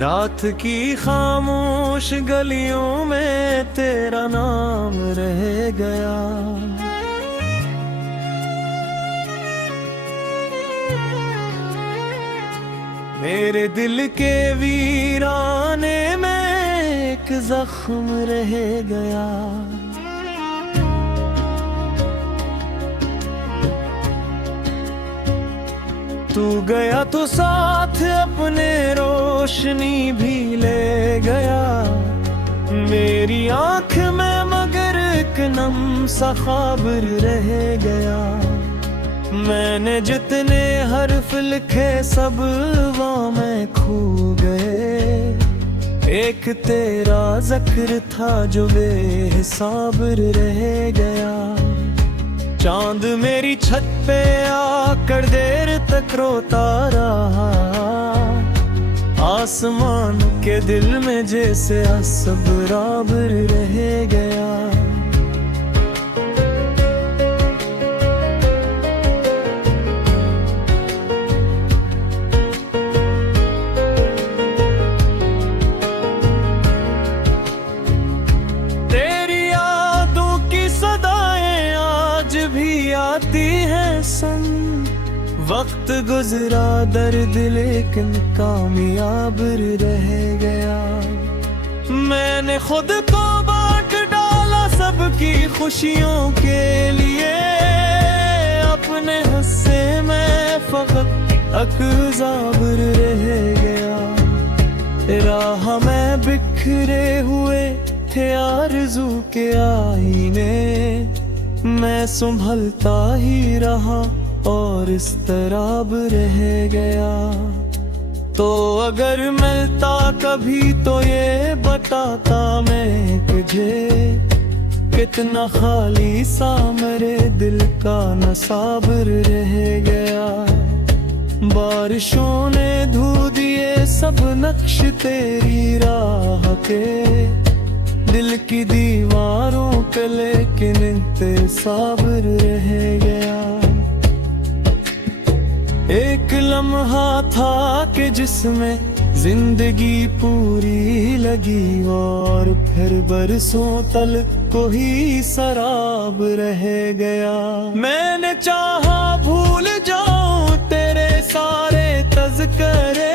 रात की खामोश गलियों में तेरा नाम रह गया। मेरे दिल के वीराने में एक जख्म रह गया। तू गया तो साथ अपने रोशनी भी ले गया। मेरी आंख में मगर एक नम सा ख्वाब रह गया। मैंने जितने हर्फ लिखे सब वहाँ में खो गए। एक तेरा ज़िक्र था जो बेहिसाब रह गया। चांद मेरी छत पे आकर देर तक रोता रहा। आसमान के दिल में जैसे असबराबर रह गया। आती है संग वक्त गुजरा दर्द लेकिन कामयाब रह गया। मैंने खुद को बांट डाला सबकी खुशियों के लिए। अपने हिस्से में फकत अकज़ाब रह गया। राह में बिखरे हुए थे आरज़ू के आईने। मैं संभलता ही रहा और इस तरह रह गया। तो अगर मिलता कभी तो ये बताता मैं तुझे। कितना खाली सा मेरे दिल का नसाब रह गया। बारिशों ने धो दिए सब नक्श तेरी राह के। दिल की दीवारों पे लेकिन इंतसाबर रह गया। एक लम्हा था कि जिसमें जिंदगी पूरी लगी। और फिर बरसों तल कोई शराब रह गया। मैंने चाहा भूल जाऊं तेरे सारे तज़किरे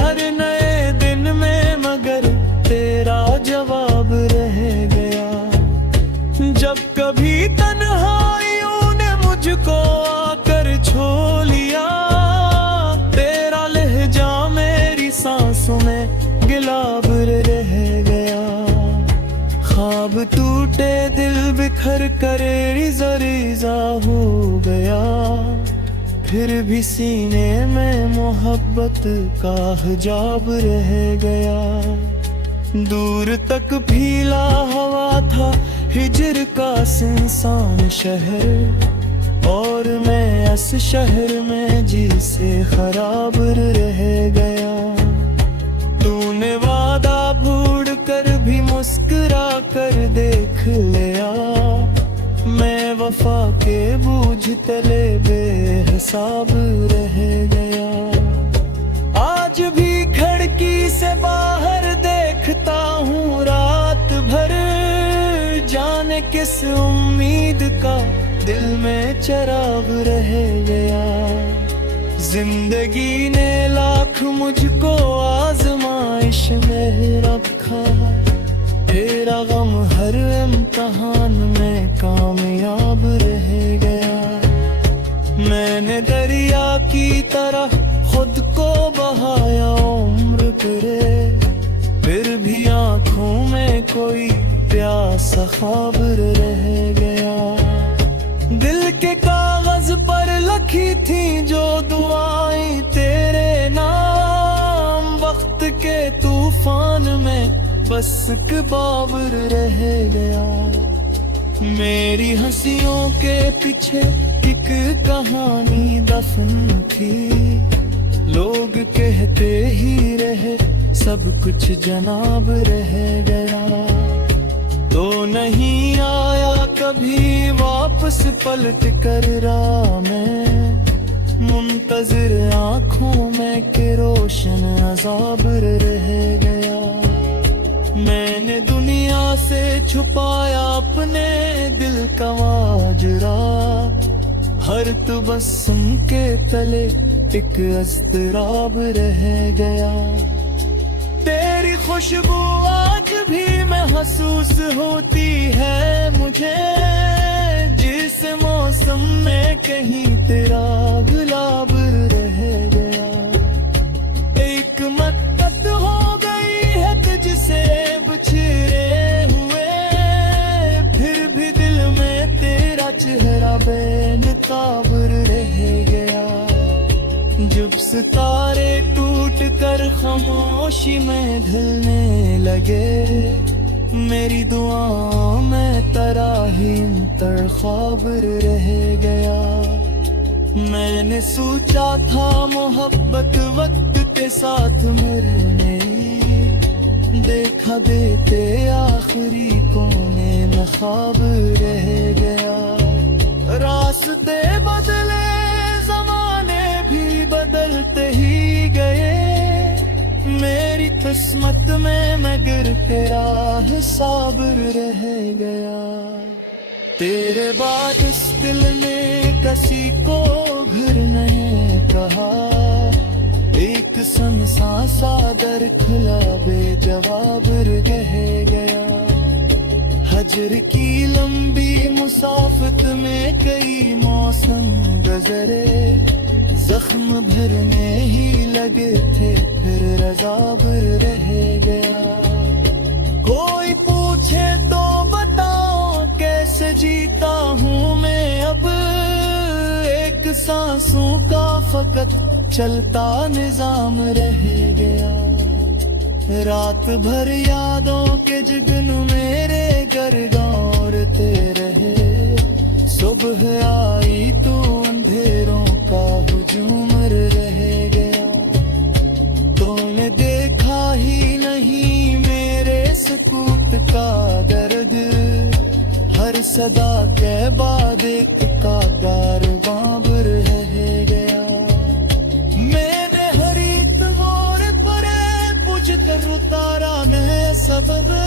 हर नए दिन में, मगर तेरा जवाब रह गया। जब कभी तन्हाइयों ने मुझको आकर छो लिया। तेरा लहजा मेरी सांसों में गिलाब रह गया। ख्वाब टूटे दिल बिखर कर रिज़ा रिज़ा हो गया। फिर भी सीने में मोहब्बत का हिजाब रह गया। दूर तक फैला हवा था हिजर का सुनसान शहर। और मैं इस शहर में जिसे खराब रह गया। तूने वादा भूल कर भी मुस्कुरा कर देख लिया। मैं वफा के बोझ तले बेहिसाब रह गया। आज भी खिड़की से बाहर देखता हूँ रात भर। जाने किस उम्मीद का दिल में चराग रह गया। जिंदगी ने लाख मुझको आजमाइश में रखा। तेरा गम हर इम्तिहान में कामयाब रह गया। मैंने दरिया की तरह खुद को बहाया उम्र करे। फिर भी आंखों में कोई प्यासा ख्वाब रह गया। दिल के कागज पर लिखी थी जो दुआएं तेरे नाम। वक्त के तूफान में बस एक बाबर रह गया। मेरी हंसियों के पीछे एक कहानी दफन थी। लोग कहते ही रहे सब कुछ जनाब रह गया। तो नहीं आया कभी वापस पलट कर राह में। मुंतजिर आंखों में के रोशन अज़ाब रह गया। मैंने दुनिया से छुपाया अपने दिल का माजरा, हर तबस्सुम के तले एक अज़्तराब रह गया। तेरी खुशबू आज भी महसूस होती है मुझे, जिस मौसम में कहीं तेरा गुलाब रह गया। एक मद्दत हो गई है तुझसे बिछड़े हुए, फिर भी दिल में तेरा चेहरा बेनकाब रह गया। जब सितारे टूट कर खामोशी में ढलने लगे, मेरी दुआओं में तराहीम तर ख्वाब रह गया। मैंने सोचा था मोहब्बत वक्त के साथ मरने, देखा देते आखिरी कोने में ख्वाब रह गया। रास्ते बदले जमाने भी बदलते ही गए, मेरी किस्मत में मगर तेरा हिसाब रह गया। तेरे बाद इस दिल ने किसी को घर नहीं कहा, एक संसा सादर खुला बेजवाब रह गया। हजर की लंबी मुसाफत में कई मौसम गुजरे, जख्म भरने ही लगे थे फिर अज़ाब रह गया। कोई पूछे तो बताओ कैसे जीता हूँ मैं अब, एक सांसों का फकत चलता निजाम रह गया। रात भर यादों के जगन मेरे घर दौड़ते रहे, सुबह आई तो अंधेरों का हुजूम रह गया। तूने देखा ही नहीं मेरे सकूत का दर्द, हर सदा के बाद एक कादार बाब रह गया। मैंने हरित मोर परे बुझ कर उतारा मैं सब्र,